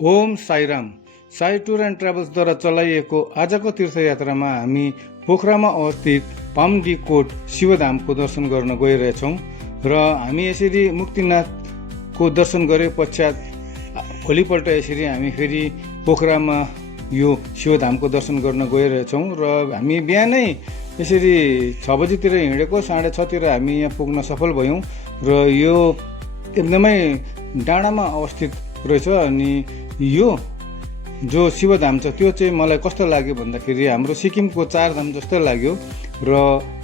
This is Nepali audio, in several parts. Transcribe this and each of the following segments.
ओम साईराम। साई टुर एन्ड ट्राभल्सद्वारा चलाइएको आजको तीर्थयात्रामा हामी पोखरामा अवस्थित पामडी-कोट शिवधामको दर्शन गर्न गइरहेछौँ र हामी यसरी मुक्तिनाथको दर्शन गरे पश्चात भोलिपल्ट यसरी हामी फेरि पोखरामा यो शिवधामको दर्शन गर्न गइरहेछौँ र हामी बिहानै यसरी 6 बजीतिर हिँडेको 6:30तिर हामी यहाँ पुग्न सफल भयौँ र यो एकदमै डाँडामा अवस्थित रहेछ। अनि यो जो शिवधाम छ त्यो चाहिँ मलाई कस्तो लाग्यो भन्दाखेरि हाम्रो सिक्किमको 4 धाम जस्तो लाग्यो र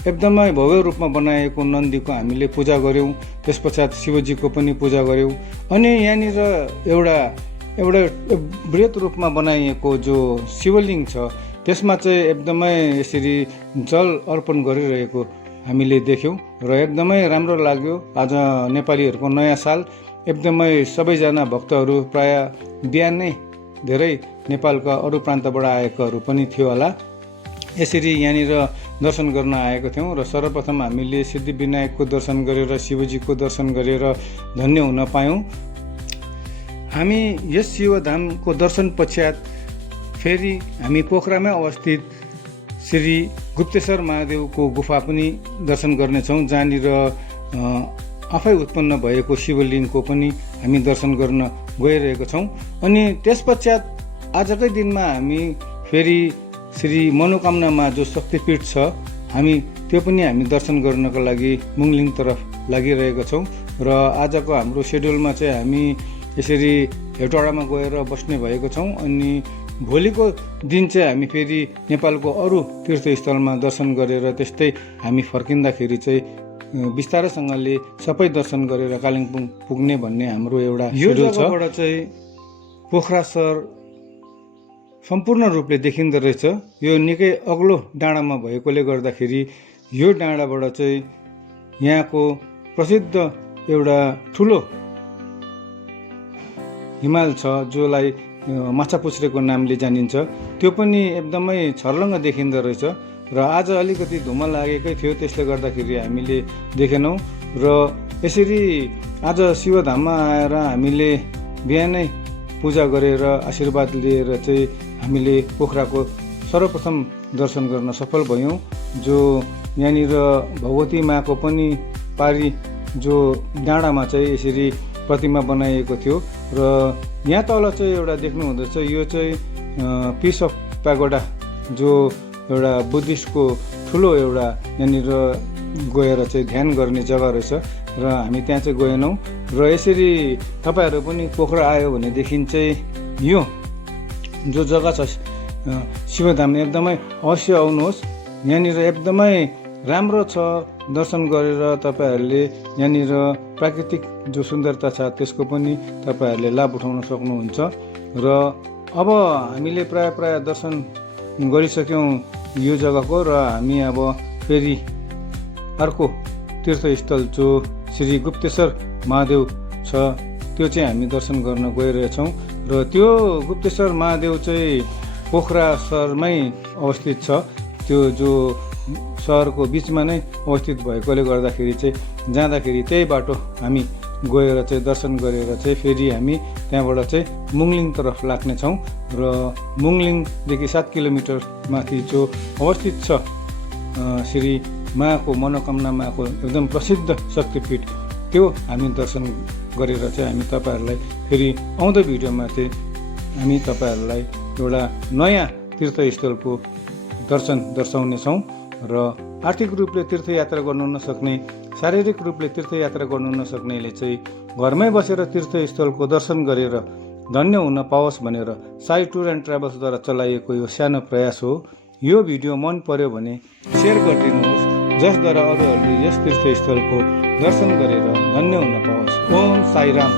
एकदमै भव्य रूपमा बनाएको नन्दीको हामीले पूजा गऱ्यौँ। त्यस पश्चात शिवजीको पनि पूजा गऱ्यौँ। अनि यहाँनिर एउटा बृहत रूपमा बनाइएको जो शिवलिङ्ग छ त्यसमा चाहिँ एकदमै यसरी जल अर्पण गरिरहेको हामीले देख्यौँ र एकदमै राम्रो लाग्यो। आज नेपालीहरूको नयाँ साल, एकदमै सबैजना भक्तहरू प्राय बिहानै धेरै नेपालका अरू प्रान्तबाट आएकाहरू पनि थियो होला। यसरी यहाँनिर दर्शन गर्न आएको थियौँ र सर्वप्रथम हामीले सिद्धिविनायकको दर्शन गरेर शिवजीको दर्शन गरेर धन्य हुन पायौँ। हामी यस शिवधामको दर्शन पश्चात फेरि हामी पोखरामै अवस्थित श्री गुप्तेश्वर महादेवको गुफा पनि दर्शन गर्नेछौँ, जहाँनिर आफै उत्पन्न भएको शिवलिङ्गको पनि हामी दर्शन गर्न गइरहेको छौँ। अनि त्यस पश्चात आजकै दिनमा हामी फेरि श्री मनोकामनामा जो शक्तिपीठ छ हामी त्यो पनि हामी दर्शन गर्नको लागि मुङलिङ तरफ लागिरहेका छौँ र आजको हाम्रो सेड्युलमा चाहिँ हामी यसरी हेटौडामा गएर बस्ने भएको छौँ। अनि भोलिको दिन चाहिँ हामी फेरि नेपालको अरू तीर्थस्थलमा दर्शन गरेर त्यस्तै हामी फर्किँदाखेरि चाहिँ बिस्तारैसँगले सबै दर्शन गरेर कालिम्पोङ पुग्ने भन्ने हाम्रो एउटा सेड्युल छ। जग्गाबाट चाहिँ पोखरा सहर सम्पूर्ण रूपले देखिँदो रहेछ। यो निकै अग्लो डाँडामा भएकोले गर्दाखेरि यो डाँडाबाट चाहिँ यहाँको प्रसिद्ध एउटा ठुलो हिमाल छ जसलाई माछापुच्छ्रेको नामले जानिन्छ, त्यो पनि एकदमै छर्लङ्ग देखिँदो रहेछ र आज अलिकति धुम्म लागेकै थियो, त्यसले गर्दाखेरि हामीले देखेनौँ। र यसरी आज शिवधाममा आएर हामीले बिहानै पूजा गरेर आशीर्वाद लिएर चाहिँ हामीले पोखराको सर्वप्रथम दर्शन गर्न सफल भयौँ। जो यहाँनिर भगवती माको पनि पारी जो डाँडामा चाहिँ यसरी प्रतिमा बनाइएको थियो र यहाँ तल चाहिँ एउटा देख्नु हुँदैछ, यो चाहिँ पिस अफ प्यागोडा जो एउटा बुद्धिस्टको ठुलो एउटा यहाँनिर गएर चाहिँ ध्यान गर्ने जग्गा रहेछ र हामी त्यहाँ चाहिँ गएनौँ। र यसरी तपाईँहरू पनि पोखरा आयो भनेदेखि चाहिँ यो जो जग्गा छ शिवधाम एकदमै अवश्य आउनुहोस्। यहाँनिर एकदमै राम्रो छ, दर्शन गरेर तपाईँहरूले यहाँनिर प्राकृतिक जो सुन्दरता छ त्यसको पनि तपाईँहरूले लाभ उठाउन सक्नुहुन्छ। र अब हामीले प्राय दर्शन गरिसक्यौँ यो जग्गाको र हामी अब फेरि अर्को तीर्थस्थल जो श्री गुप्तेश्वर महादेव छ त्यो चाहिँ हामी दर्शन गर्न गइरहेछौँ र त्यो गुप्तेश्वर महादेव चाहिँ पोखरा सहरमै अवस्थित छ। त्यो जो सहरको बिचमा नै अवस्थित भएकोले गर्दाखेरि चाहिँ जाँदाखेरि त्यही बाटो हामी गएर चाहिँ दर्शन गरेर चाहिँ फेरि हामी त्यहाँबाट चाहिँ मुङलिङ तरफ लाग्नेछौँ र मुङलिङदेखि 7 किलोमिटर माथि जो अवस्थित छ श्री माको मनोकामना माको एकदम प्रसिद्ध शक्तिपीठ, त्यो हामी दर्शन गरेर चाहिँ हामी तपाईँहरूलाई फेरि आउँदो भिडियोमा चाहिँ हामी तपाईँहरूलाई एउटा नयाँ तीर्थस्थलको दर्शाउनेछौँ। र आर्थिक रूपले तीर्थयात्रा गर्नु नसक्ने, शारीरिक रूपले तीर्थयात्रा गर्नु नसक्नेले चाहिँ घरमै बसेर तीर्थस्थलको दर्शन गरेर धन्य हुन पाओस् भनेर साई टुर एन्ड ट्राभल्सद्वारा चलाइएको यो सानो प्रयास हो। यो भिडियो मन पर्यो भने सेयर गरिदिनुहोस्, जसद्वारा अरूहरूले यस तीर्थस्थलको दर्शन गरेर धन्य हुन पाओस्। ओम साईराम।